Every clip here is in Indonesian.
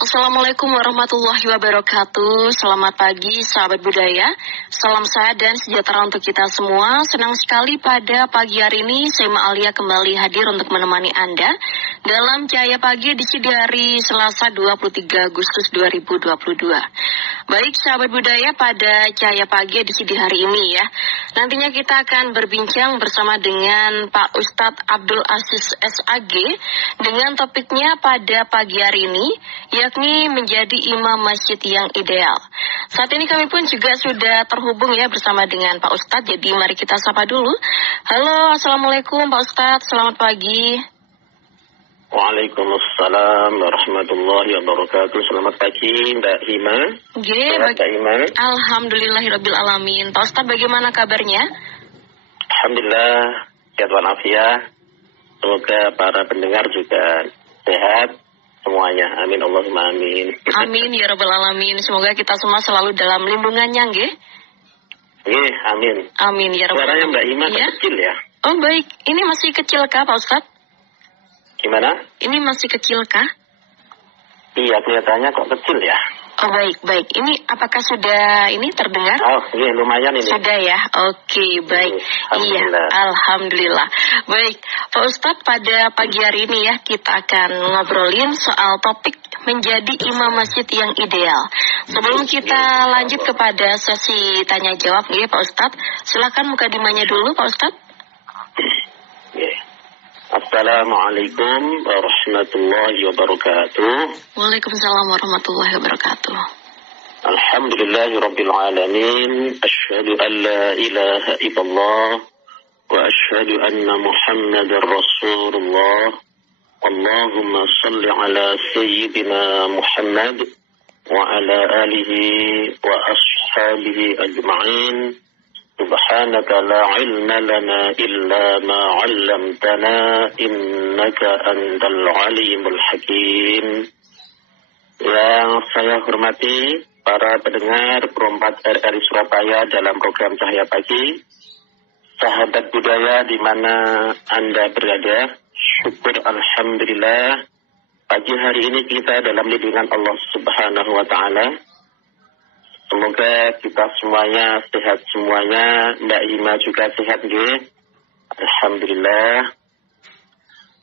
Assalamualaikum warahmatullahi wabarakatuh. Selamat pagi sahabat budaya. Salam sehat dan sejahtera untuk kita semua. Senang sekali pada pagi hari ini saya Ma'alia kembali hadir untuk menemani Anda dalam Cahaya Pagi di hari Selasa 23 Agustus 2022. Baik sahabat budaya, pada Cahaya Pagi di hari ini ya, nantinya kita akan berbincang bersama dengan Pak Ustadz Abdul Aziz SAG dengan topiknya pada pagi hari ini, yakni menjadi imam masjid yang ideal. Saat ini kami pun juga sudah terhubung ya bersama dengan Pak Ustadz, jadi mari kita sapa dulu. Halo, Assalamualaikum Pak Ustadz, selamat pagi. Waalaikumsalam warahmatullahi wabarakatuh. Selamat pagi Mbak Hima. Mbak Hima. Alhamdulillahirrabbilalamin. Pak Ustadz, bagaimana kabarnya? Alhamdulillah, sehat walafiat. Semoga para pendengar juga sehat semuanya. Amin Allahumma amin. Amin ya rabbal alamin. Semoga kita semua selalu dalam lindungannya, nggih. Nggih, amin. Amin ya rabbal alamin. Suaranya Mbak Hima ya? Kecil ya? Oh baik, ini masih kecil kah Pak Ustadz? Gimana? Ini masih kecil kah? Iya, kelihatannya kok kecil ya. Oh baik. Ini apakah sudah ini terdengar? Oh iya, lumayan ini. Sudah ya, oke baik. Iya, alhamdulillah. Baik, Pak Ustadz, pada pagi hari ini ya kita akan ngobrolin soal topik menjadi imam masjid yang ideal. Sebelum kita lanjut kepada sesi tanya jawab nih Pak Ustadz, silakan mukadimahnya dulu Pak Ustadz. Assalamualaikum warahmatullahi wabarakatuh. Waalaikumsalam warahmatullahi wabarakatuh. Alhamdulillahi rabbil alamin. Asyhadu an la ilaha illallah wa asyhadu anna Muhammadar Rasulullah. Allahumma salli ala sayyidina Muhammad wa ala alihi wa ashabihi ajma'in. Subhanaka la ilma lana illa ma 'allamtana innaka antal alimul hakim. Yang saya hormati para pendengar Pro4 RRI Surabaya dalam program Cahaya Pagi, sahabat budaya di mana Anda berada, syukur alhamdulillah pagi hari ini kita dalam lindungan Allah Subhanahu wa taala. Semoga kita semuanya sehat semuanya. Mbak Hima juga sehat nggih. Alhamdulillah.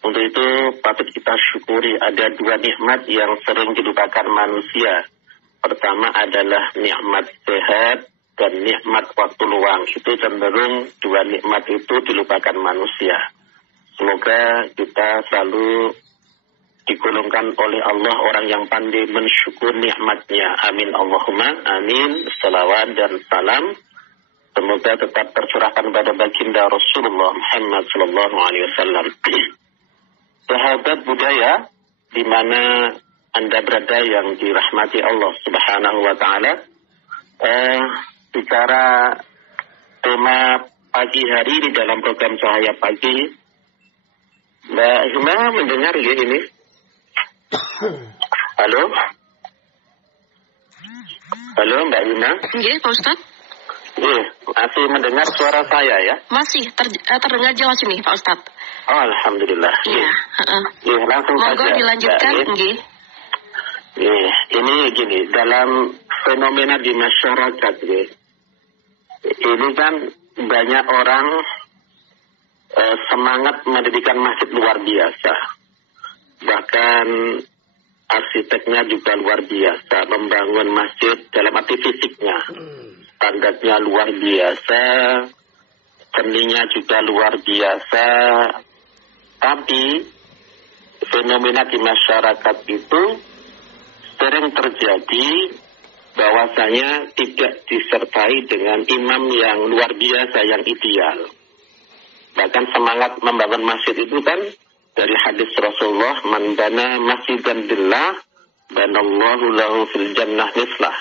Untuk itu patut kita syukuri ada dua nikmat yang sering dilupakan manusia. Pertama adalah nikmat sehat dan nikmat waktu luang. Itu cenderung dua nikmat itu dilupakan manusia. Semoga kita selalu digolongkan oleh Allah orang yang pandai mensyukur nikmatnya. Amin Allahumma amin. Salawat dan salam semoga tetap tercurahkan pada baginda Rasulullah Muhammad sallallahu alaihi wasallam. Sahabat budaya di mana Anda berada yang dirahmati Allah Subhanahu wa taala, bicara tema pagi hari di dalam program Cahaya Pagi. Mbak Hima mendengar ini? Halo? Halo Mbak Hima? Iya Pak Ustadz? Iya, masih mendengar suara saya ya? Masih terdengar jelas ini Pak Ustadz. Oh Alhamdulillah. Iya. Iya, langsung Monggo saja. Dilanjutkan. Iya. Ini gini, dalam fenomena di masyarakat ini kan banyak orang semangat mendirikan masjid luar biasa. Bahkan arsiteknya juga luar biasa, membangun masjid dalam arti fisiknya. Standarnya luar biasa, seninya juga luar biasa. Tapi fenomena di masyarakat itu sering terjadi bahwasanya tidak disertai dengan imam yang luar biasa, yang ideal. Bahkan semangat membangun masjid itu kan dari hadis Rasulullah, man bana masjidan lillah banallahu lahu fil jannah mislah.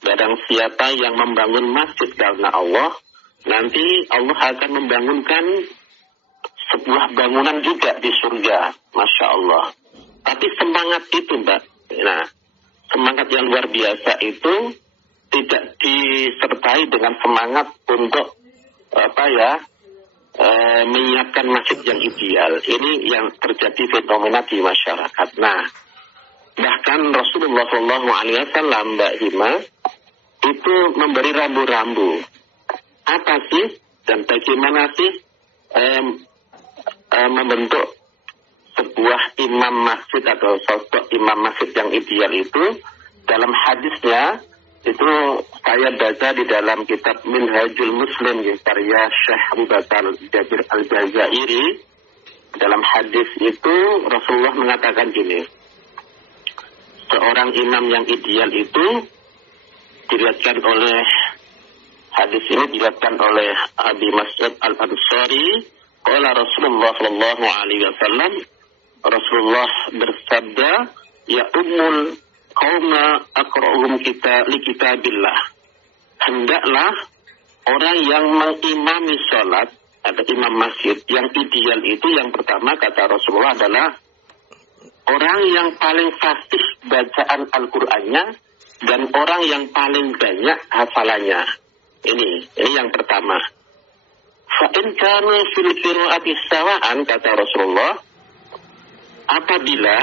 Barang siapa yang membangun masjid karena Allah, nanti Allah akan membangunkan sebuah bangunan juga di surga. Masya Allah. Tapi semangat itu Mbak, nah semangat yang luar biasa itu tidak disertai dengan semangat untuk menyiapkan masjid yang ideal. Ini yang terjadi fenomena di masyarakat. Nah, Bahkan Rasulullah SAW, Mbak Hima, itu memberi rambu-rambu. Apa sih dan bagaimana sih membentuk sebuah imam masjid atau sosok imam masjid yang ideal itu? Dalam hadisnya itu saya baca di dalam kitab Minhajul Muslim karya Syekh Abu Bakar Jabir Al-Jazairi. Dalam hadis itu Rasulullah mengatakan gini, seorang imam yang ideal itu diriwayatkan oleh hadis ini diriwayatkan oleh Abi Mas'ud Al-Ansari. Qala Rasulullah sallallahu alaihi wasallam, Rasulullah bersabda, ya ummul qauma aqra'uhum li kitabillah. Hendaklah orang yang mengimami salat atau imam masjid yang ideal itu yang pertama kata Rasulullah adalah orang yang paling fasih bacaan Al-Qur'annya dan orang yang paling banyak hafalannya. Ini yang pertama. Fa in kana fil qira'ati sawa'an kata Rasulullah, apabila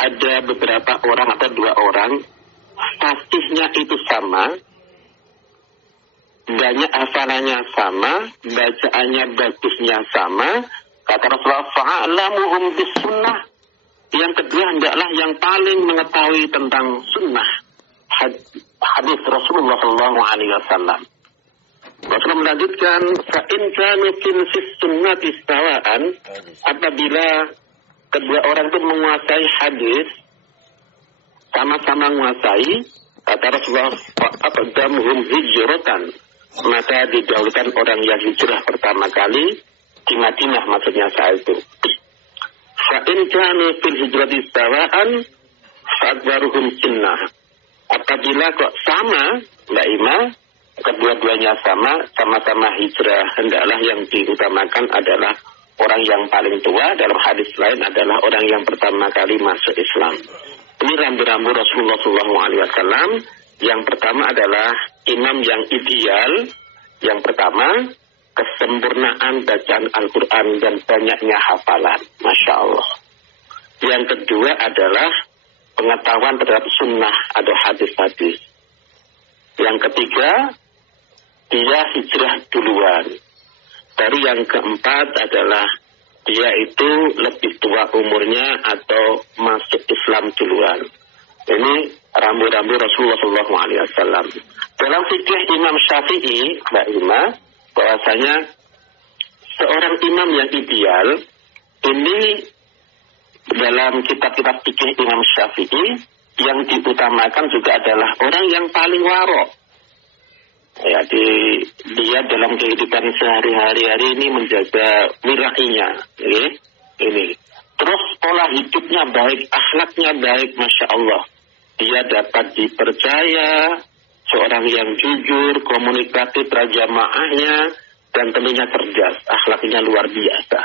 ada beberapa orang atau dua orang fasihnya itu sama, banyak hafalannya sama, bacaannya bagusnya sama, kata Rasulullah fa'alamuhum bis sunnah. Yang kedua hendaklah yang paling mengetahui tentang sunnah. Hadis Rasulullah SAW. Rasulullah melanjutkan, fa'in kanu fis sunnati sawa'an, apabila kedua orang itu menguasai hadis, sama-sama menguasai, kata Rasulullah, fa'aqdamuhum hijratan, maka didahulukan orang yang hijrah pertama kali di Madinah, maksudnya saat itu. Fa'in kanu fil hijrati sawa'an, fa'akbaruhum sunnah. Apabila kok sama, Mbak Ima, kedua-duanya sama-sama hijrah, hendaklah yang diutamakan adalah orang yang paling tua, dalam hadis lain adalah orang yang pertama kali masuk Islam. Ini rambu-rambu Rasulullah SAW. Yang pertama adalah imam yang ideal. Yang pertama, kesempurnaan bacaan Al-Quran dan banyaknya hafalan. Masya Allah. Yang kedua adalah pengetahuan terhadap sunnah atau hadis-hadis. Yang ketiga, dia hijrah duluan. Baru yang keempat adalah dia itu lebih tua umurnya atau masuk Islam duluan. Ini rambu-rambu Rasulullah SAW. Dalam fikih Imam Syafi'i, Mbak Ima, bahwasanya seorang imam yang ideal ini dalam kitab-kitab fikih Imam Syafi'i yang diutamakan juga adalah orang yang paling warok. Ya, dia dalam kehidupan sehari-hari ini menjaga wirainya, ini. Terus pola hidupnya baik, akhlaknya baik, Masya Allah. Dia dapat dipercaya, seorang yang jujur, komunikatif, berjamaahnya, dan tentunya cerdas, akhlaknya luar biasa.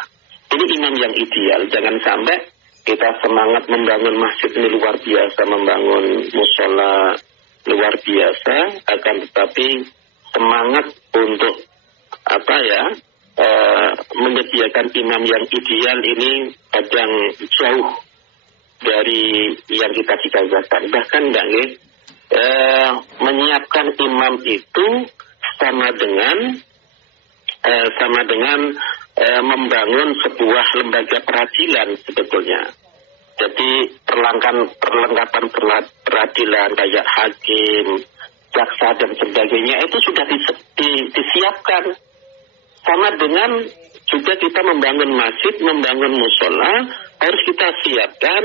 Ini imam yang ideal. Jangan sampai kita semangat membangun masjid ini luar biasa, membangun musola luar biasa, akan tetapi semangat untuk menyediakan imam yang ideal ini kadang jauh dari yang kita cita-citakan. Bahkan menyiapkan imam itu sama dengan membangun sebuah lembaga peradilan sebetulnya. Jadi perlengkapan peradilan kayak hakim, jaksa dan sebagainya itu sudah disiapkan. Sama dengan juga kita membangun masjid, membangun musola, harus kita siapkan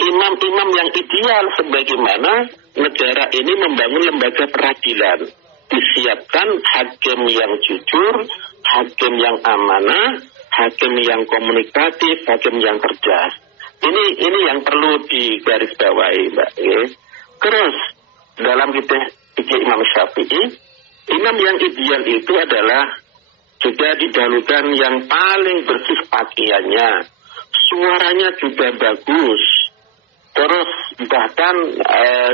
imam-imam yang ideal sebagaimana negara ini membangun lembaga peradilan. Disiapkan hakim yang jujur, hakim yang amanah, hakim yang komunikatif, hakim yang cerdas. Ini yang perlu digarisbawahi, Mbak. Terus dalam fikih Imam Syafi'i, imam yang ideal itu adalah juga didahulukan yang paling bersih pakaiannya, suaranya juga bagus. Terus bahkan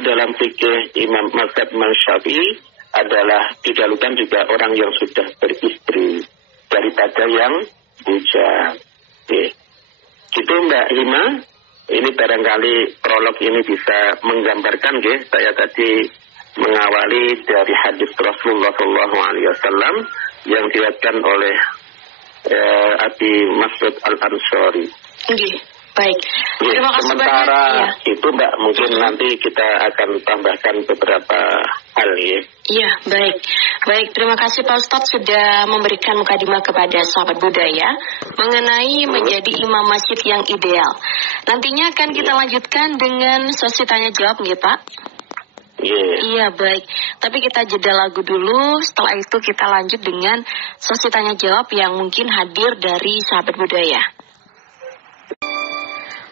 dalam fikih Imam Syafi'i adalah didahulukan juga orang yang sudah beristri daripada yang bujang. Gitu Mbak Hima. ini barangkali prolog ini bisa menggambarkan nggih, saya tadi mengawali dari hadis Rasulullah SAW yang diriwayatkan oleh Abi Mas'ud Al-Ansari. Nggih, baik. Terima kasih sementara banyak. itu Mbak, mungkin nanti kita akan tambahkan beberapa hal ya. Iya, baik. Baik, terima kasih Pak Ustadz sudah memberikan mukadimah kepada sahabat budaya mengenai menjadi imam masjid yang ideal. Nantinya akan kita lanjutkan dengan sesi tanya jawab nggih Pak? Iya, baik. Tapi kita jeda lagu dulu, setelah itu kita lanjut dengan sesi tanya jawab yang mungkin hadir dari sahabat budaya.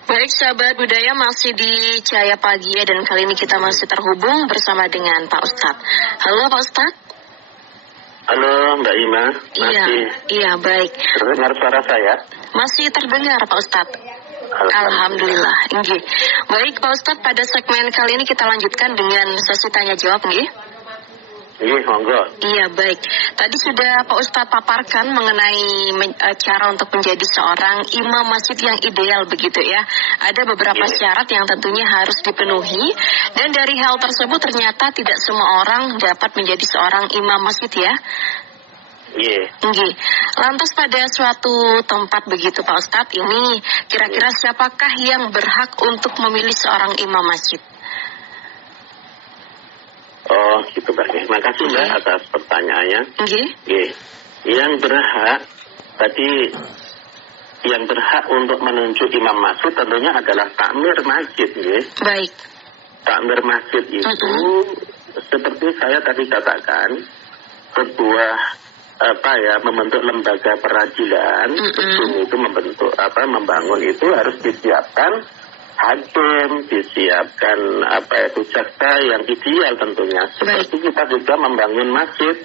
Baik, sahabat budaya, masih di Cahaya Pagi ya, dan kali ini kita masih terhubung bersama dengan Pak Ustadz. Halo Pak Ustadz. Halo Mbak Ima, Iya, baik. Terdengar suara saya? Masih terdengar Pak Ustadz. Alhamdulillah. Nggih. Baik Pak Ustadz, pada segmen kali ini kita lanjutkan dengan sesi tanya jawab nggih. Iya, monggo. Iya, baik. Tadi sudah Pak Ustadz paparkan mengenai cara untuk menjadi seorang imam masjid yang ideal begitu ya. Ada beberapa syarat yang tentunya harus dipenuhi, dan dari hal tersebut ternyata tidak semua orang dapat menjadi seorang imam masjid ya. Nggih. Lantas pada suatu tempat begitu Pak Ustadz, ini kira-kira siapakah yang berhak untuk memilih seorang imam masjid? Oh, gitu Mbak. Terima kasih Mbak atas pertanyaannya. Yang berhak tadi, yang berhak untuk menunjuk imam masjid tentunya adalah takmir masjid, nggih. Baik. Takmir masjid itu seperti saya tadi katakan, sebuah membentuk lembaga peradilan, itu membangun itu harus disiapkan hakim, disiapkan jaksa yang ideal tentunya. Seperti kita juga membangun masjid,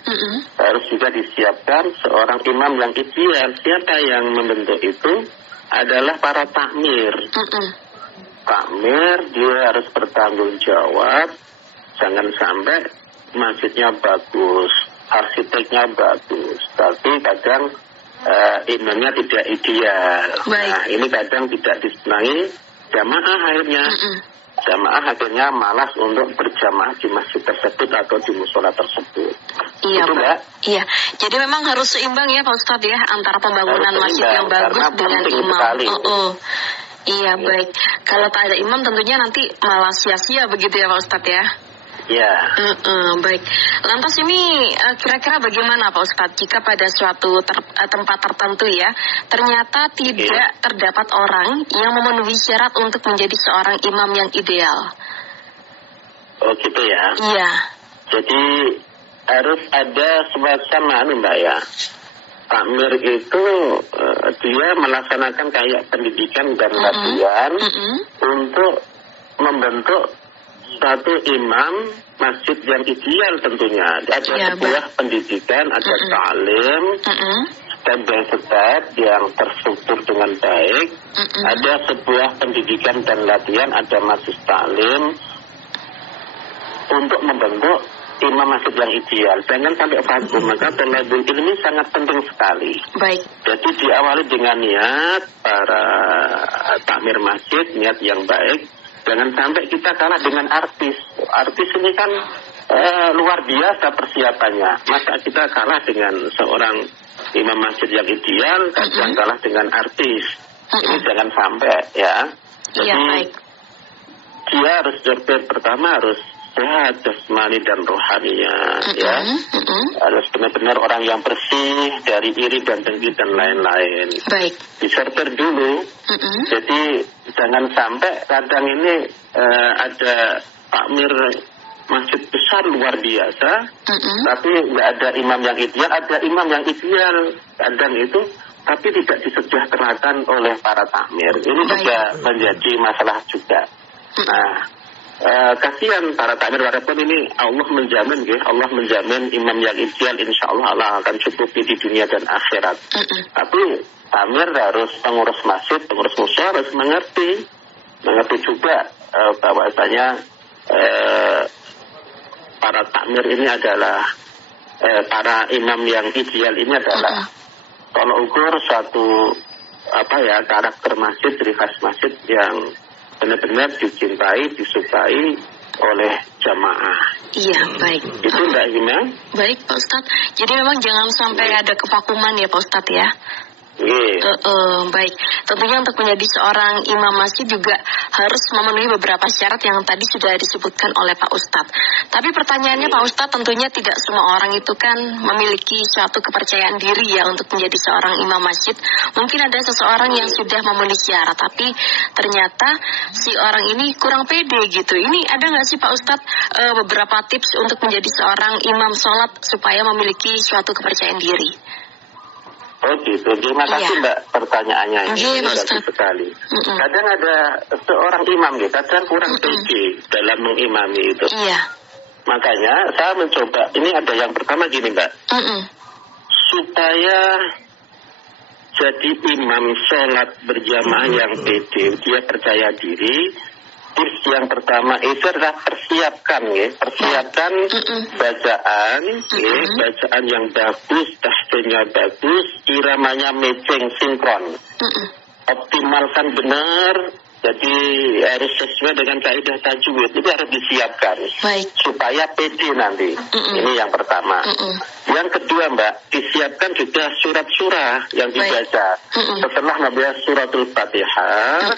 harus juga disiapkan seorang imam yang ideal. Siapa yang membentuk itu adalah para takmir. Takmir dia harus bertanggung jawab, jangan sampai masjidnya bagus, arsiteknya bagus, tapi kadang imamnya tidak ideal. Nah, ini kadang tidak disenangi jamaah akhirnya. Jamaah akhirnya malas untuk berjamaah di masjid tersebut atau di musola tersebut. Iya, Pak. Iya. Jadi memang harus seimbang ya Pak Ustadz ya, antara pembangunan masjid yang bagus dengan imam. Iya, baik. Kalau tak ada imam tentunya nanti malah sia-sia begitu ya Pak Ustadz ya. Ya. Baik. Lantas ini kira-kira bagaimana Pak Ustadz jika pada suatu tempat tertentu ya ternyata tidak terdapat orang yang memenuhi syarat untuk menjadi seorang imam yang ideal? Oh gitu ya. Iya. Jadi harus ada semacam Mbak ya. Takmir itu dia melaksanakan kayak pendidikan dan latihan untuk membentuk satu imam masjid yang ideal tentunya. Ada sebuah pendidikan, ada ta'lim, step-by-step yang terstruktur dengan baik. Ada sebuah pendidikan dan latihan, ada masjid ta'lim untuk membentuk imam masjid yang ideal. Jangan sampai vakum, maka thalabul ilmi sangat penting sekali. Baik. Jadi diawali dengan niat para takmir masjid, niat yang baik. Jangan sampai kita kalah dengan artis. Artis ini kan luar biasa persiapannya. Masa kita kalah dengan seorang imam masjid yang ideal, jangan kalah dengan artis. Ini jangan sampai ya. Jadi dia harus pertama harus sehat jasmani dan rohaninya ya. Harus benar-benar orang yang bersih dari iri dan dengki dan lain-lain. Baik. Disertir dulu. Jadi jangan sampai kadang ini ada takmir masjid besar luar biasa, tapi nggak ada imam yang ideal. Ada imam yang ideal kadang itu, tapi tidak disejahterakan oleh para takmir. Ini juga menjadi masalah juga. Nah, kasihan para takmir, walaupun ini Allah menjamin, Allah menjamin imam yang ideal, insya Allah akan cukupi di dunia dan akhirat. Tapi takmir harus, pengurus masjid, pengurus musola harus mengerti juga bahwasanya para takmir ini adalah para imam yang ideal ini adalah tolok ukur suatu karakter masjid, ciri khas masjid yang benar-benar dicintai, disukai oleh jamaah. Iya, baik. Itu Mbak Hina. Baik Pak Ustadz, jadi memang jangan sampai ada kevakuman ya Pak Ustadz ya. Baik, tentunya untuk menjadi seorang imam masjid juga harus memenuhi beberapa syarat yang tadi sudah disebutkan oleh Pak Ustadz. Tapi pertanyaannya Pak Ustadz, tentunya tidak semua orang itu kan memiliki suatu kepercayaan diri ya untuk menjadi seorang imam masjid. Mungkin ada seseorang yang sudah memenuhi syarat, tapi ternyata si orang ini kurang pede gitu. Ini ada nggak sih Pak Ustadz beberapa tips untuk menjadi seorang imam sholat supaya memiliki suatu kepercayaan diri? Oh gitu, terima kasih Mbak pertanyaannya ini bagus sekali. Kadang ada seorang imam gitu, kadang kurang pede dalam mengimami itu. Iya. Makanya saya mencoba, ini ada yang pertama gini Mbak, supaya jadi imam sholat berjamaah yang pede, dia percaya diri. Tips yang pertama itu adalah persiapkan bacaan, bacaan yang bagus, tahsinnya bagus, iramanya matching, sinkron. Optimalkan benar, jadi harus sesuai dengan kaidah tajwid, itu harus disiapkan. Baik. Supaya pede nanti. Ini yang pertama. Yang kedua Mbak, disiapkan juga surat surah yang dibaca. Setelah membaca suratul Fatihah,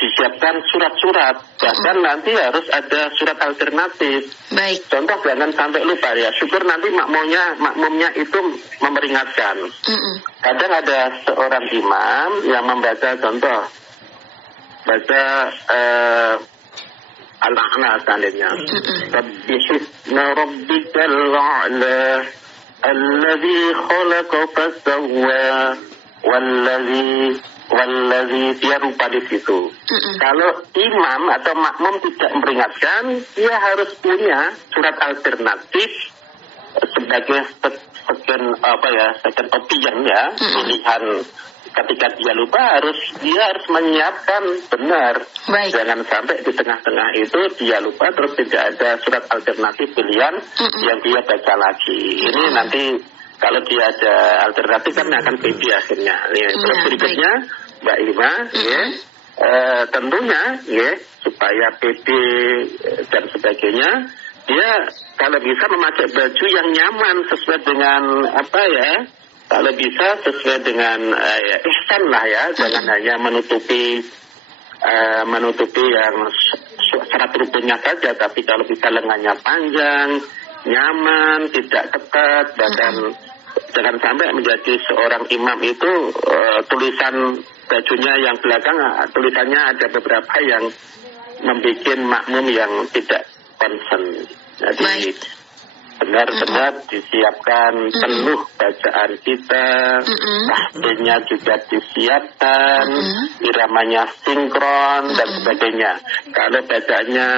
disiapkan surat-surat. Bahkan nanti harus ada surat alternatif. Baik. Contoh jangan sampai lupa ya. Syukur nanti makmumnya itu memperingatkan. Kadang ada seorang imam yang membaca contoh, baca Al-A'la seandainya. Rabbihisna rabbikal a'la alladhi khalaqa fasawwa wallazi dia lupa di situ. Kalau imam atau makmum tidak memperingatkan, dia harus punya surat alternatif sebagai second option ya, pilihan. Ketika dia lupa dia harus menyiapkan benar. Baik. Jangan sampai di tengah-tengah itu dia lupa terus tidak ada surat alternatif pilihan yang dia baca lagi. Ini nanti kalau dia ada alternatif kan akan pede akhirnya. Terus berikutnya Mbak Ima, tentunya supaya pede dan sebagainya, dia kalau bisa memakai baju yang nyaman sesuai dengan kalau bisa sesuai dengan ihsan lah ya, jangan hanya menutupi yang syarat rukunnya saja, tapi kalau bisa lengannya panjang, nyaman, tidak ketat, bahkan jangan sampai menjadi seorang imam itu tulisan bajunya yang belakang tulisannya ada beberapa yang membuat makmum yang tidak concern. Jadi benar-benar disiapkan penuh bacaan kita, tahsinnya juga disiapkan, iramanya sinkron dan sebagainya. Kalau bacaannya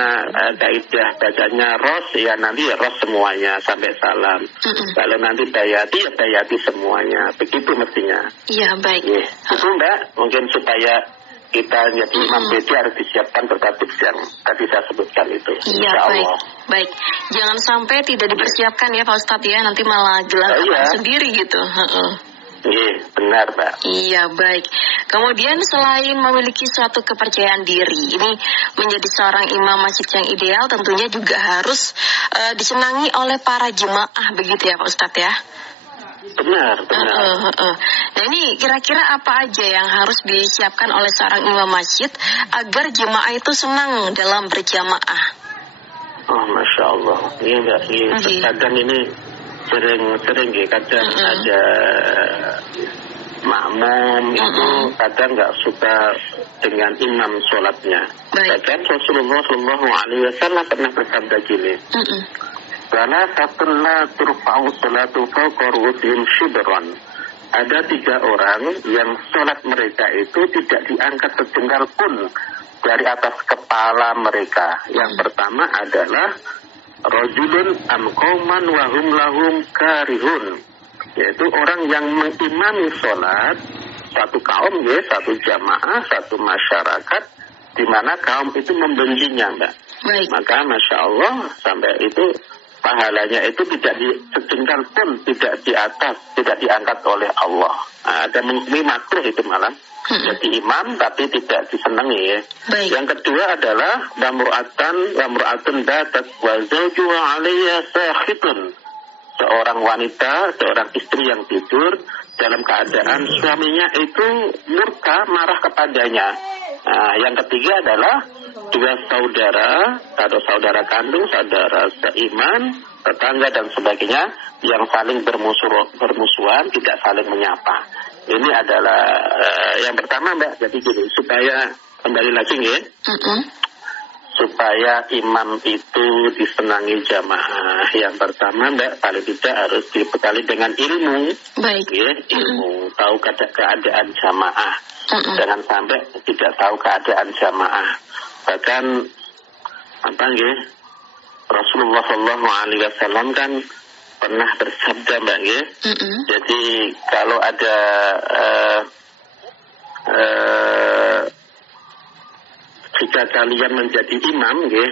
kaidah bacanya ros, ya nanti ros semuanya sampai salam. Kalau nanti bayati semuanya. Begitu mestinya. Iya, baik. Itu Mbak, mungkin supaya kita jadi imam pede harus disiapkan berbagai tips yang tadi saya sebutkan itu. Iya, baik. Jangan sampai tidak dipersiapkan ya Pak Ustadz ya, nanti malah gelagapan sendiri gitu. Iya, benar Pak. Iya, baik. Kemudian selain memiliki suatu kepercayaan diri, ini menjadi seorang imam masjid yang ideal tentunya juga harus disenangi oleh para jemaah, begitu ya Pak Ustadz ya? Benar. Nah ini kira-kira apa aja yang harus disiapkan oleh seorang imam masjid agar jemaah itu senang dalam berjamaah? Oh, Masya Allah. Kadang ini sering ya, kadang ada makmum itu kadang nggak suka dengan imam sholatnya. Bahkan Rasulullah SAW pernah bersabda gini. Karena la turfa'u salatu fawqa ru'usihim shibran. Ada 3 orang yang sholat mereka itu tidak diangkat sejengkal pun dari atas kepala mereka. Yang pertama adalah rajulun am qauman wa hum lahum karihun, yaitu orang yang mengimami sholat satu kaum satu jamaah, satu masyarakat di mana kaum itu membencinya, Mbak. Baik. Maka Masya Allah sampai itu pahalanya itu tidak sejengkal pun tidak di atas, tidak diangkat oleh Allah. Dan ini makruh itu malah. Jadi imam tapi tidak disenangi ya. Baik. Yang kedua adalah wamru'atun batat wa zawjuha 'alayha sakhitun. Seorang wanita, seorang istri yang tidur dalam keadaan suaminya itu murka, marah kepadanya. Yang ketiga adalah dua saudara, atau saudara kandung, saudara seiman, tetangga dan sebagainya yang saling bermusuhan, tidak saling menyapa. Ini adalah yang pertama Mbak. Jadi gini, supaya kembali lagi ya, supaya imam itu disenangi jamaah. Yang pertama Mbak, paling tidak harus dibekali dengan ilmu. Baik. Ya, ilmu, tahu keadaan jamaah. Jangan sampai tidak tahu keadaan jamaah. Bahkan Rasulullah SAW kan pernah bersabda Mbak ya. Jadi kalau ada jika kalian menjadi imam ya,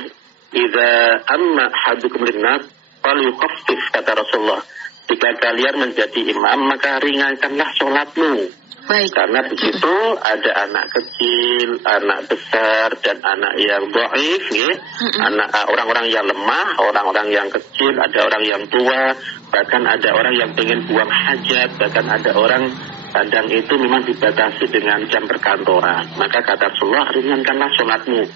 idza amma hadukum linnas falyukhaffif, kata Rasulullah. Jika kalian menjadi imam maka ringankanlah sholatmu. Baik. Karena di situ ada anak kecil, anak besar, dan anak yang dhaif, ya. Orang-orang yang lemah, orang-orang yang kecil, ada orang yang tua, bahkan ada orang yang ingin buang hajat, bahkan ada orang kadang itu memang dibatasi dengan jam perkantoran. Maka kata Rasulullah, ringankanlah sholatmu,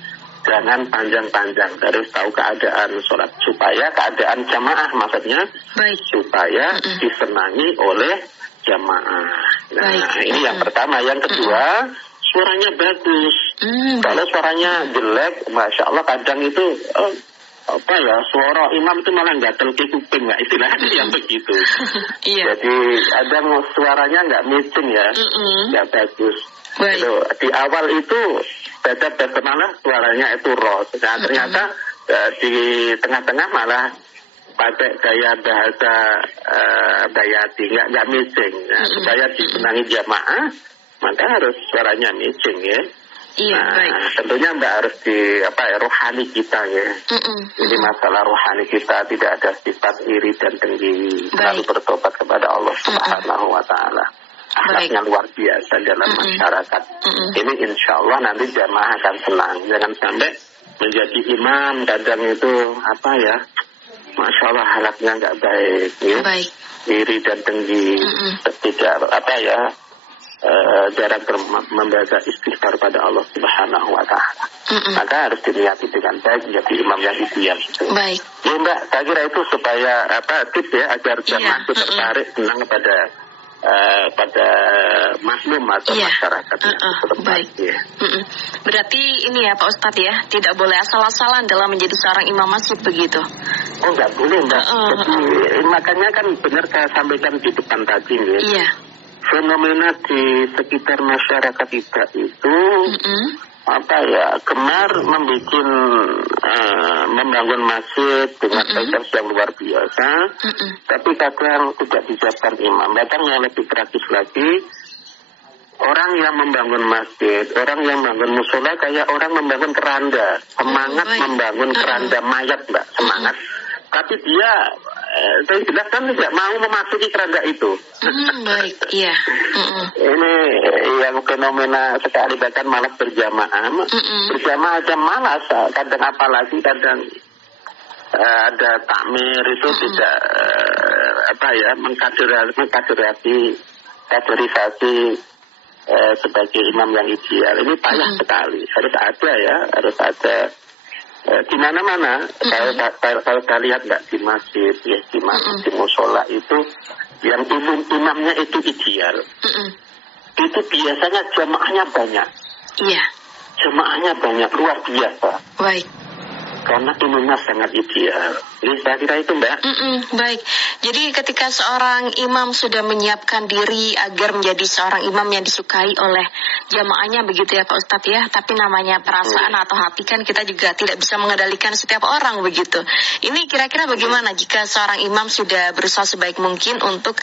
jangan panjang-panjang, harus tahu keadaan sholat, supaya keadaan jamaah maksudnya. Baik. Supaya disenangi oleh jamaah. Nah, baik. Ini yang pertama. Yang kedua, suaranya bagus. Kalau suaranya jelek, Masya Allah, kadang itu suara imam itu malah gatel ke kuping, nggak istilahnya yang begitu. Jadi kadang suaranya nggak matching ya, nggak bagus. Itu, di awal itu beda malah suaranya itu ros. Nah, ternyata di tengah-tengah malah pakai gaya bahasa bayati, nggak matching. Nah, supaya disenangi jamaah, maka harus suaranya matching ya. Baik. Tentunya Mbak harus rohani kita ya. Jadi masalah rohani kita tidak ada sifat iri dan dengki, lalu bertobat kepada Allah Subhanahu wa Ta'ala. Akhlaknya luar biasa dalam masyarakat. Ini insya Allah nanti jamaah akan senang. Jangan sampai menjadi imam kadang itu Masya Allah halaknya nggak baik ya. Baik. Iri dan dengki, tidak jarang membaca istighfar pada Allah Subhanahu wa Ta'ala. Maka harus diniati dengan baik menjadi imam yang ideal. Baik. Ya Mbak, saya kira itu supaya tips ya agar jamaah itu tertarik senang pada makmum atau masyarakatnya. Baik. Ya. Berarti ini ya Pak Ustadz ya, tidak boleh asal-asalan dalam menjadi seorang imam masjid begitu? Oh nggak boleh Mbak. Jadi, makanya kan benar saya sampaikan di depan tadi ya. Iya. Fenomena di sekitar masyarakat kita itu gemar membangun masjid dengan fasilitas yang luar biasa, tapi kadang tidak disiapkan imam. Bahkan yang lebih tragis lagi, orang yang membangun masjid, orang yang membangun musola kayak orang membangun keranda, semangat membangun keranda mayat Mbak, semangat. Tapi dia saya jelaskan tidak mau memasuki keranda itu. Baik, iya. Ini yang fenomena sekali, bahkan malas berjamaah. Berjamaah aja malas. Kadang apalagi kadang ada takmir itu tidak mengkaderisasi sebagai imam yang ideal. Ini payah sekali. Harus ada. Di mana-mana saya lihat nggak di masjid ya, di masjid, di musola itu yang imamnya itu ideal, itu biasanya jamaahnya banyak. Iya. Jamaahnya banyak, luar biasa. Baik. Karena imamnya sangat ideal. Jadi saya kira itu Mbak. Baik. Jadi ketika seorang imam sudah menyiapkan diri agar menjadi seorang imam yang disukai oleh jamaahnya begitu ya Pak Ustadz ya. Tapi namanya perasaan atau hati kan kita juga tidak bisa mengendalikan setiap orang begitu. Ini kira-kira bagaimana jika seorang imam sudah berusaha sebaik mungkin untuk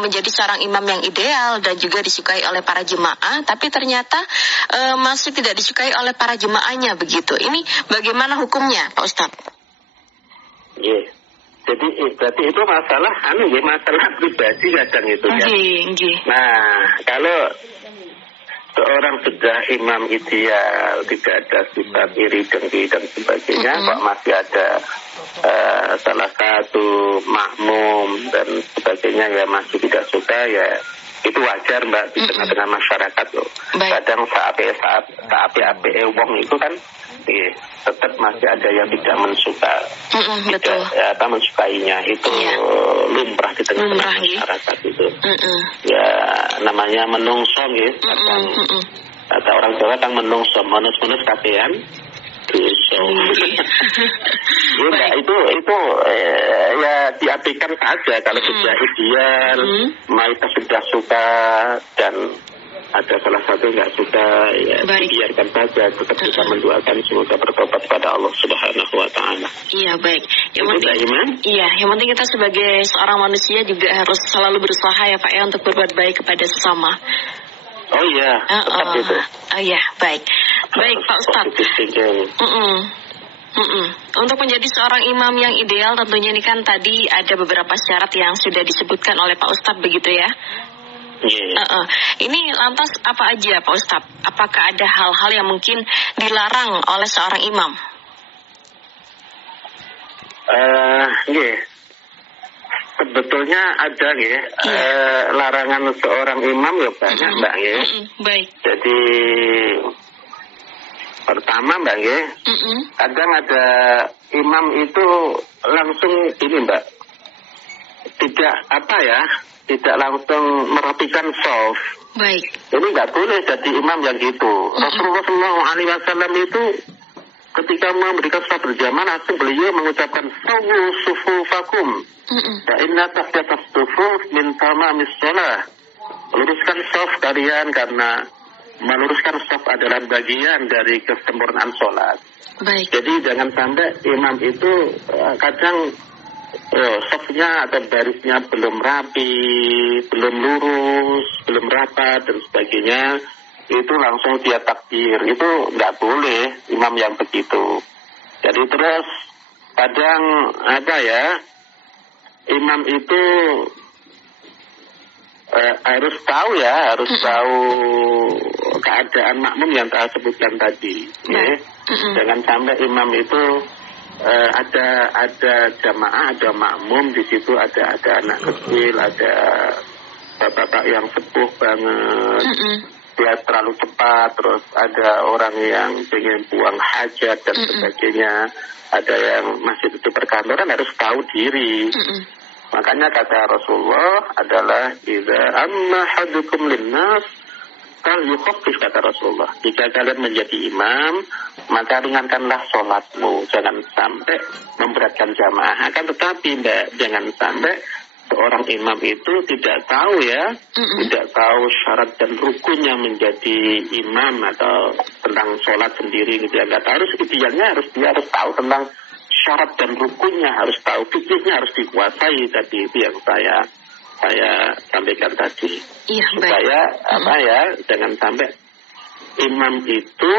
menjadi seorang imam yang ideal dan juga disukai oleh para jemaah, tapi ternyata masih tidak disukai oleh para jemaahnya begitu. Ini bagaimana hukumnya Pak Ustadz? Yeah. Jadi berarti itu masalah masalah pribadi kadang itu ya. Nggih. Nah, kalau seorang sudah imam ideal, tidak ada sifat iri dengki dan sebagainya, kok masih ada salah satu makmum dan sebagainya ya masih tidak suka, ya itu wajar Mbak di tengah-tengah masyarakat loh. Kadang saat wong itu kan tetap masih ada yang tidak mensuka, betul. mensukainya itu lumrah di tengah-tengah masyarakat itu. Ya namanya menungso gitu. Kata orang Jawa kan menungso, manus-manus kakean. Itu ya diabaikan saja kalau sudah ideal, mayoritas sudah suka dan ada salah satu nggak suka, ya biarkan saja, tetap kita mendoakan semoga bertobat pada Allah Subhanahu Wa Taala. Iya baik. Yang penting kita sebagai seorang manusia juga harus selalu berusaha ya Pak ya untuk berbuat baik kepada sesama. Oh iya, tetap itu. Oh iya, baik Pak Ustadz. Untuk menjadi seorang imam yang ideal tentunya ini kan tadi ada beberapa syarat yang sudah disebutkan oleh Pak Ustadz begitu ya. Ini lantas apa aja Pak Ustadz? Apakah ada hal-hal yang mungkin dilarang oleh seorang imam? Sebetulnya ada larangan seorang imam ya banyak Mbak ya. Baik. Jadi pertama Mbak ya, kadang ada imam itu langsung ini Mbak, tidak langsung merapikan shaf. Baik. Ini nggak boleh jadi imam yang gitu. Rasulullah SAW itu ketika memberikan sholat berjamaah langsung beliau mengucapkan sawu sufufakum. Ya inna tahtatas sufuf min tamamis shalah. Luruskan shaf kalian karena meluruskan shaf adalah bagian dari kesempurnaan sholat. Baik. Jadi jangan sampai imam itu kadang shafnya atau barisnya belum rapi, belum lurus, belum rapat dan sebagainya, itu langsung dia takbir. Itu nggak boleh imam yang begitu. Jadi terus kadang imam itu harus tahu keadaan makmum yang saya sebutkan tadi. Jangan sampai imam itu ada jamaah, ada makmum di situ, ada anak kecil, ada bapak-bapak yang sepuh banget, dia terlalu cepat, terus ada orang yang pengen buang hajat dan sebagainya, ada yang masih di perkantoran, harus tahu diri. Makanya kata Rasulullah adalah idza amma hadukum linnas kal yukhaffif, kata Rasulullah. Jika kalian menjadi imam, maka ringankanlah sholatmu, jangan sampai memberatkan jamaah. Akan tetapi jangan sampai seorang imam itu tidak tahu tidak tahu syarat dan rukunnya menjadi imam atau tentang sholat sendiri gitu ya. Nggak tahu, idealnya dia harus tahu tentang syarat dan rukunnya, harus tahu fikihnya, harus dikuasai. Tadi itu yang saya sampaikan tadi. Supaya jangan sampai imam itu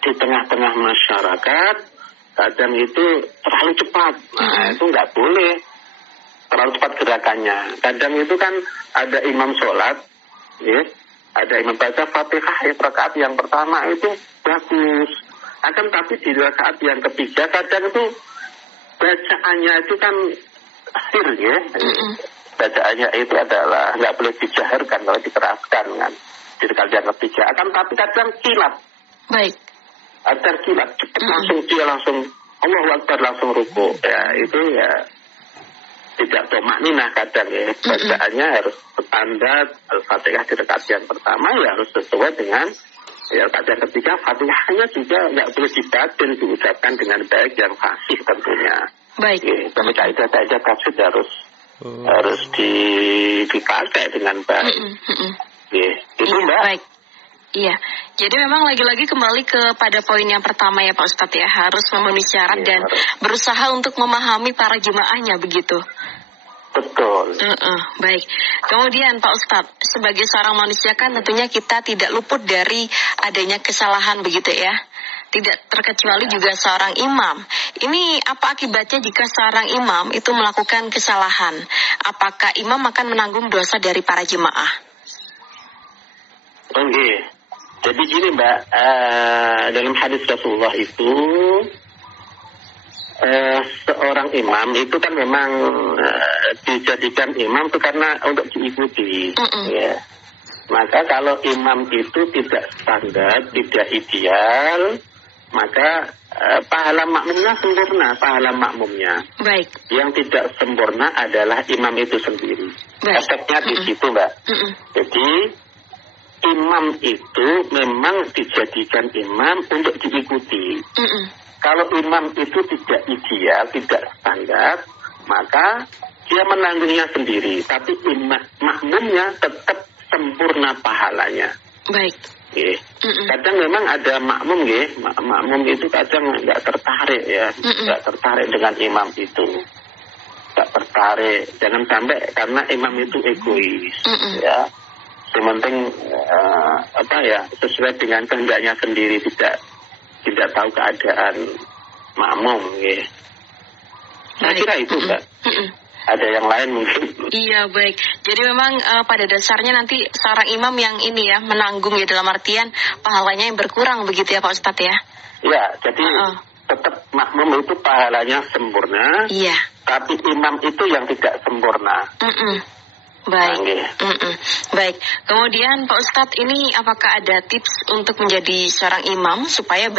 di tengah-tengah masyarakat kadang itu terlalu cepat. Nah, itu nggak boleh terlalu cepat gerakannya. Kadang itu kan ada imam sholat, ada imam baca Fatihah rakaat yang pertama itu bagus. Akan tapi di rakaat yang ketiga kadang itu bacaannya itu kan sir bacaannya itu adalah nggak boleh dijaharkan, kalau dikeraskan kan di rakaat yang ketiga. Akan tapi kadang kilat. Baik. Kadang kilat cepat langsung Allahu Akbar langsung ruku. Ya itu tidak tumakninah kadang bacaannya harus standar. Al-Fatihah di rakaat yang pertama harus sesuai dengan rakaat yang ketiga. Fatihahnya juga nggak boleh dibatin, diucapkan dengan baik yang fasih tentunya. Baik. Tapi kaidah-kaidah tajwid harus dipakai dengan baik. Itu Mbak. Baik. Iya, jadi memang lagi-lagi kembali kepada poin yang pertama ya Pak Ustadz ya, harus memenuhi syarat dan berusaha untuk memahami para jemaahnya begitu. Betul. Baik. Kemudian Pak Ustadz, sebagai seorang manusia kan tentunya kita tidak luput dari adanya kesalahan begitu ya. tidak terkecuali juga seorang imam. Ini apa akibatnya jika seorang imam itu melakukan kesalahan? Apakah imam akan menanggung dosa dari para jemaah? Oke. Jadi gini Mbak, dalam hadis Rasulullah itu seorang imam itu kan memang dijadikan imam itu karena untuk diikuti. Ya. Maka kalau imam itu tidak standar, tidak ideal, maka pahala makmumnya sempurna, pahala makmumnya. Baik. Yang tidak sempurna adalah imam itu sendiri. Baik. Efeknya di situ, Mbak. Jadi imam itu memang dijadikan imam untuk diikuti. Kalau imam itu tidak ideal, tidak standar, maka dia menanggungnya sendiri. Tapi makmumnya tetap sempurna pahalanya. Baik. Kadang memang ada makmum, makmum itu kadang nggak tertarik ya, nggak tertarik dengan imam itu, nggak tertarik. Jangan sampai karena imam itu egois, ya. Sementing sesuai dengan kehendaknya sendiri, tidak tahu keadaan makmum, ya. Saya kira itu, Mbak. Ada yang lain mungkin. Iya, baik. Jadi memang pada dasarnya nanti seorang imam yang ini ya menanggung ya, dalam artian pahalanya yang berkurang begitu ya Pak Ustadz ya? Iya, jadi tetap makmum itu pahalanya sempurna. Iya. Tapi imam itu yang tidak sempurna. Baik. Baik. Kemudian Pak Ustadz, ini apakah ada tips untuk menjadi seorang imam supaya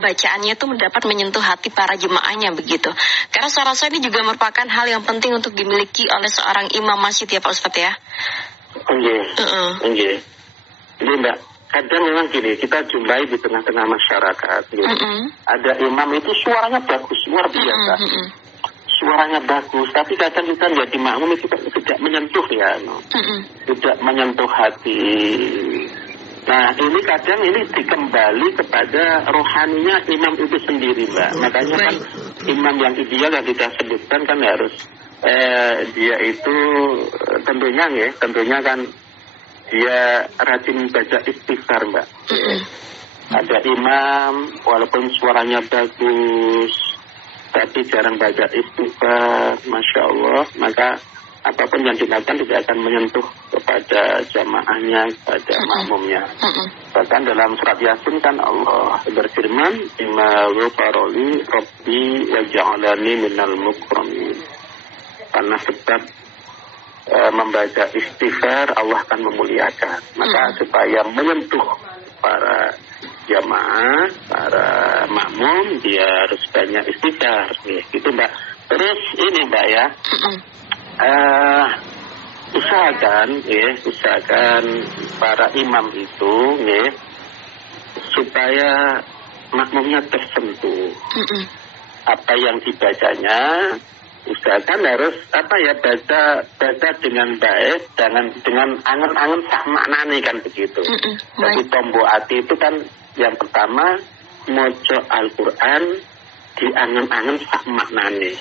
bacaannya itu mendapat menyentuh hati para jemaahnya begitu? Karena saya rasa ini juga merupakan hal yang penting untuk dimiliki oleh seorang imam masjid ya Pak Ustadz ya. Jadi Mbak, kadang memang gini, kita jumpai di tengah-tengah masyarakat. Ada imam itu suaranya bagus, luar biasa. Suaranya bagus, tapi kadang kita jadi makmum itu tidak menyentuh ya, tidak menyentuh hati. Nah ini kadang ini dikembali kepada rohaninya imam itu sendiri, Mbak. Makanya kan imam yang ideal yang kita sebutkan kan harus dia itu tentunya kan dia rajin baca istighfar, Mbak. Ada imam walaupun suaranya bagus tapi jarang baca istighfar, Masya Allah, maka apapun yang dilakukan tidak akan menyentuh kepada jamaahnya, kepada makmumnya. Bahkan dalam surat Yasin kan Allah berfirman, Ima ghafaroli Rabbi wa ja'alani minal mukramin. Karena sebab membaca istighfar Allah akan memuliakan. Maka supaya menyentuh para jamaah, para makmum, dia harus banyak istighfar, gitu Mbak. Terus ini Mbak ya, usahakan para imam itu, supaya makmumnya tersentuh. Apa yang dibacanya, usahakan harus baca dengan baik, dengan angen-angen sak maknane kan begitu. Jadi tombok hati itu kan yang pertama moco Al-Quran diangen-angen sak maknane.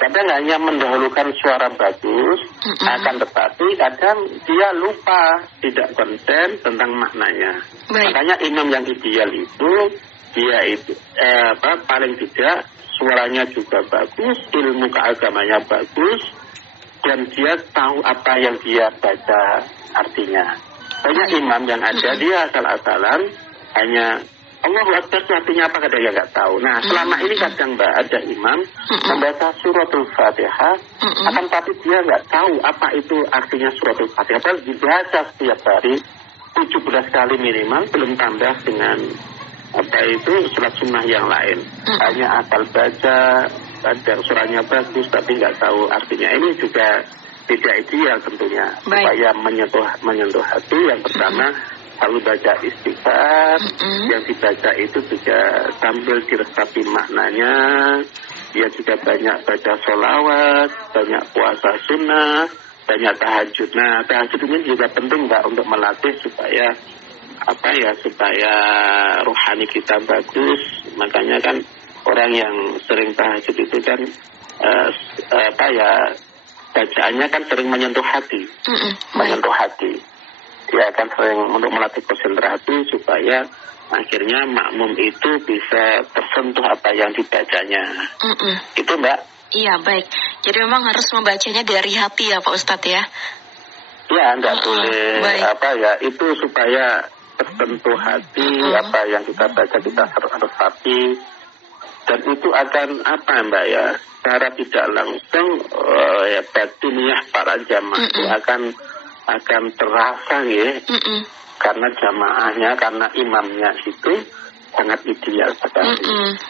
Kadang hanya mendahulukan suara bagus, akan tetapi kadang dia lupa, tidak konsen tentang maknanya. Makanya imam yang ideal itu dia itu paling tidak suaranya juga bagus, ilmu keagamanya bagus, dan dia tahu apa yang dia baca artinya. Banyak imam yang ada dia asal-asalan, hanya Allahu Akbar artinya apa kadang dia nggak tahu. Nah selama ini kadang Mbak ada imam membaca suratul Fatihah, akan tapi dia nggak tahu apa itu artinya suratul Fatihah. Padahal dibaca setiap hari 17 kali minimal, belum tambah dengan sholat sunnah yang lain. Hanya asal baca, kadang suaranya bagus tapi nggak tahu artinya. Ini juga tidak ideal tentunya. Supaya menyentuh hati, yang pertama selalu baca istighfar, yang dibaca itu juga sambil diresapi maknanya. Dia juga banyak baca sholawat, banyak puasa sunnah, banyak tahajud. Nah tahajud ini juga penting Mbak untuk melatih supaya supaya rohani kita bagus. Makanya kan orang yang sering tahajud itu kan bacaannya kan sering menyentuh hati, menyentuh hati. Dia akan sering untuk melatih konsentrasi supaya akhirnya makmum itu bisa tersentuh apa yang dibacanya. Itu Mbak. Iya, baik. Jadi memang harus membacanya dari hati ya Pak Ustadz ya? Ya, enggak boleh itu supaya tersentuh hati, apa yang kita baca kita harus hati. Dan itu akan apa Mbak ya, secara tidak langsung batiniah para jamaah itu akan terasa ya, karena jamaahnya, karena imamnya itu sangat ideal sekali.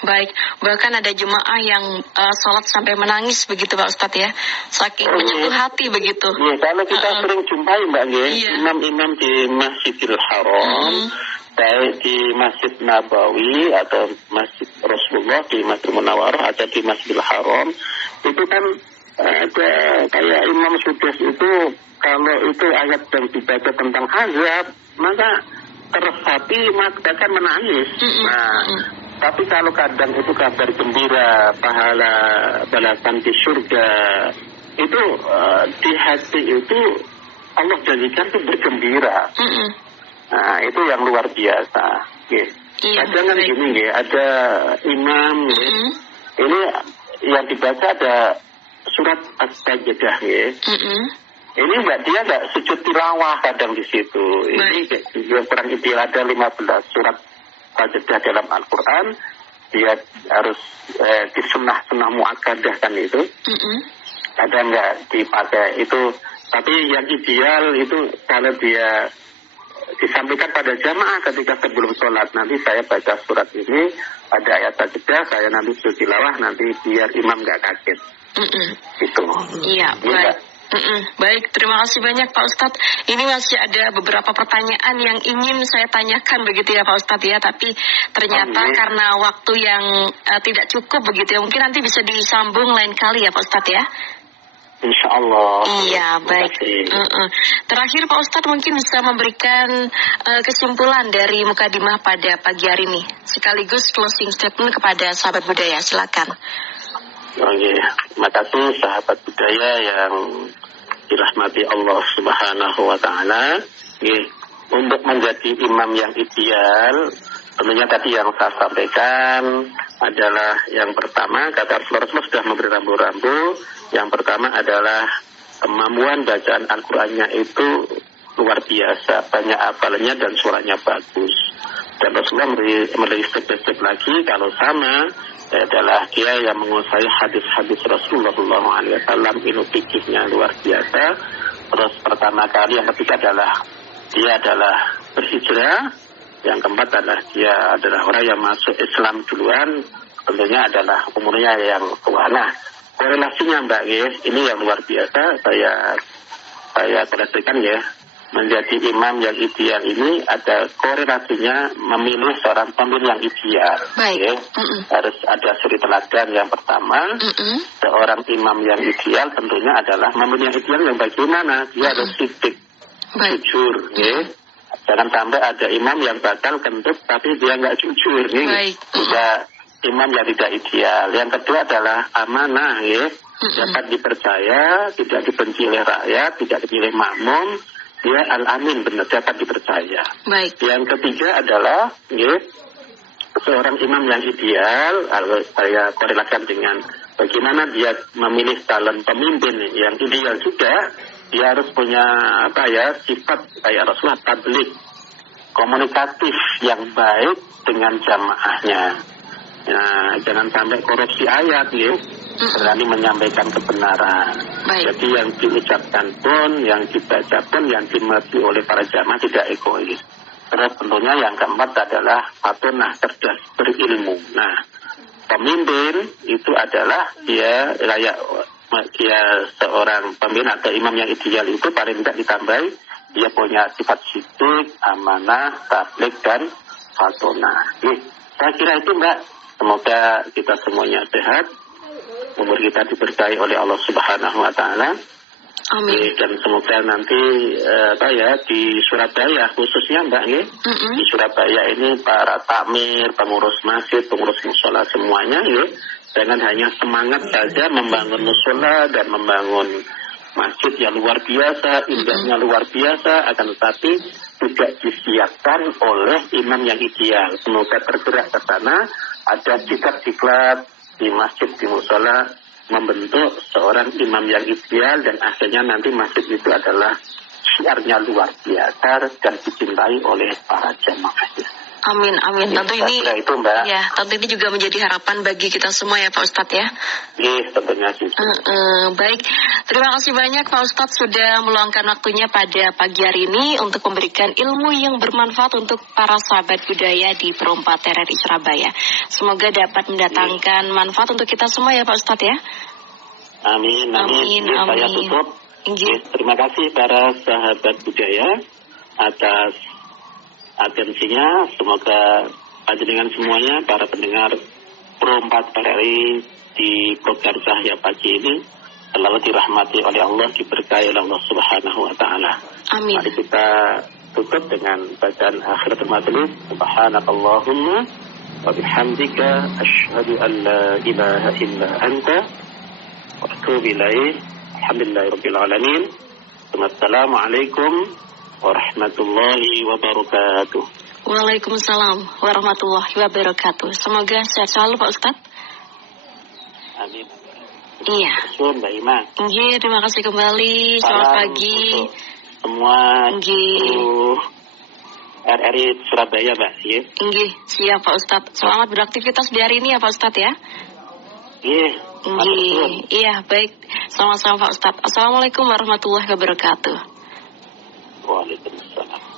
Baik, bahkan ada jemaah yang sholat sampai menangis begitu Pak Ustadz ya, saking menyentuh hati begitu. Iya, kalau kita sering jumpai Mbak ya, imam-imam di Masjidil Haram, baik di Masjid Nabawi atau Masjid Rasulullah, di Masjid Munawwarah atau di Masjidil Haram, itu kan ada kayak Imam Sudais itu, kalau itu ayat yang dibaca tentang azab, maka terhati bahkan menangis. Tapi kalau kadang itu kabar gembira, pahala balasan di surga, itu di hati itu Allah janjikan itu bergembira. Nah, itu yang luar biasa. Kadang kan gini ada imam, ini yang dibaca ada surat As-Sajdah Ini dia nggak sujud tilawah kadang di situ. Ini juga kurang ideal, ada 15 surat Sajdah dalam Al-Quran. Dia harus di sunnah muakkadah kan itu. Ada nggak dipakai itu. Tapi yang ideal itu kalau dia disampaikan pada jamaah ketika sebelum sholat. Nanti saya baca surat ini, ada ayat Sajdah, saya nanti sujud tilawah, nanti biar imam nggak kaget. Itu. Iya, baik. Baik, terima kasih banyak Pak Ustadz. Ini masih ada beberapa pertanyaan yang ingin saya tanyakan begitu ya Pak Ustadz ya, tapi ternyata karena waktu yang tidak cukup begitu ya, mungkin nanti bisa disambung lain kali ya Pak Ustadz ya. Insya Allah. Iya, baik. Terakhir Pak Ustadz mungkin bisa memberikan kesimpulan dari mukadimah pada pagi hari ini, sekaligus closing statement kepada sahabat budaya, silakan. Terima kasih sahabat budaya yang dirahmati Allah Subhanahu wa Ta'ala. Untuk menjadi imam yang ideal, tentunya tadi yang saya sampaikan adalah yang pertama, kata Rasulullah sudah memberi rambu-rambu. Yang pertama adalah kemampuan bacaan Al-Qur'annya itu luar biasa, banyak hafalannya dan suaranya bagus. Dan Rasulullah memberi step-step lagi, kalau sama adalah dia yang menguasai hadis-hadis Rasulullah SAW, ilmu fikihnya luar biasa. Terus pertama kali, yang ketiga adalah dia adalah berhijrah. Yang keempat adalah dia adalah orang yang masuk Islam duluan, tentunya adalah umurnya yang tua. Nah, korelasinya Mbak ini yang luar biasa. Saya perhatikan ya, menjadi imam yang ideal ini ada korelasinya memilih seorang pemimpin yang ideal. Harus ada suri teladan. Yang pertama, seorang imam yang ideal tentunya adalah pemimpin yang ideal yang bagaimana dia harus sidik, jujur. Jangan sampai ada imam yang batal kentut tapi dia nggak jujur. Juga imam yang tidak ideal. Yang kedua adalah amanah, dapat dipercaya, tidak dibenci oleh rakyat, tidak dipilih makmum. Dia al-amin, benar, dapat dipercaya. Yang ketiga adalah seorang imam yang ideal. Saya korelasikan dengan bagaimana dia memilih calon pemimpin yang ideal juga. Dia harus punya sifat kayak Rasulullah, tabligh, komunikatif yang baik dengan jamaahnya. Nah, jangan sampai korupsi ayat, berani menyampaikan kebenaran. Jadi yang diucapkan pun, yang dibaca pun, yang dimengerti oleh para jamaah tidak egois. Terus tentunya yang keempat adalah fatunah, cerdas, berilmu. Nah, pemimpin itu adalah dia seorang pemimpin atau imam yang ideal itu paling tidak ditambahi dia punya sifat sidik, amanah, tabligh dan fatunah. Saya kira itu Mbak. Semoga kita semuanya sehat, umur kita diberkahi oleh Allah Subhanahu wa Ta'ala. Amin. Dan semoga nanti di Surabaya khususnya Mbak di Surabaya ini para takmir, pengurus masjid, pengurus musola semuanya jangan hanya semangat saja membangun musola dan membangun masjid yang luar biasa, indahnya luar biasa, akan tetapi juga disiapkan oleh imam yang ideal. Semoga tergerak ke sana, ada diklat-diklat di masjid, di musola, membentuk seorang imam yang ideal, dan akhirnya nanti masjid itu adalah syiarnya luar biasa dan dicintai oleh para jamaah. Amin, amin. Tentu ini, itu, Mbak. Ya, tentu ini juga menjadi harapan bagi kita semua ya Pak Ustadz ya. Iya, tentunya sih. Baik, terima kasih banyak Pak Ustadz sudah meluangkan waktunya pada pagi hari ini untuk memberikan ilmu yang bermanfaat untuk para sahabat budaya di Perumpat RRI Surabaya. Semoga dapat mendatangkan manfaat untuk kita semua ya Pak Ustadz ya. Amin, amin. Saya tutup. Terima kasih para sahabat budaya atas atensinya. Semoga panjenengan semuanya, para pendengar Perumpat RRI di program Cahaya Pagi ini selalu dirahmati oleh Allah, diberkahi oleh Allah Subhanahu wa Ta'ala. Amin. Mari kita tutup dengan bacaan akhiratul majelis. Subhanakallahumma wa bihamdika asyhadu an la ilaha illa anta wa atubu ilaik. Alhamdulillahirabbil alamin. Wassalamualaikum warahmatullahi wabarakatuh. Waalaikumsalam warahmatullahi wabarakatuh. Semoga sehat selalu Pak Ustadz. Amin. Iya. Mbak Ima. Iya, terima kasih kembali. Selamat pagi semua. RRI Surabaya, Mbak. Iya, siap Pak Ustadz. Selamat beraktivitas di hari ini ya Pak Ustadz ya. Iya, baik. Sama-sama Pak Ustadz. Assalamualaikum warahmatullahi wabarakatuh. Waalaikumsalam.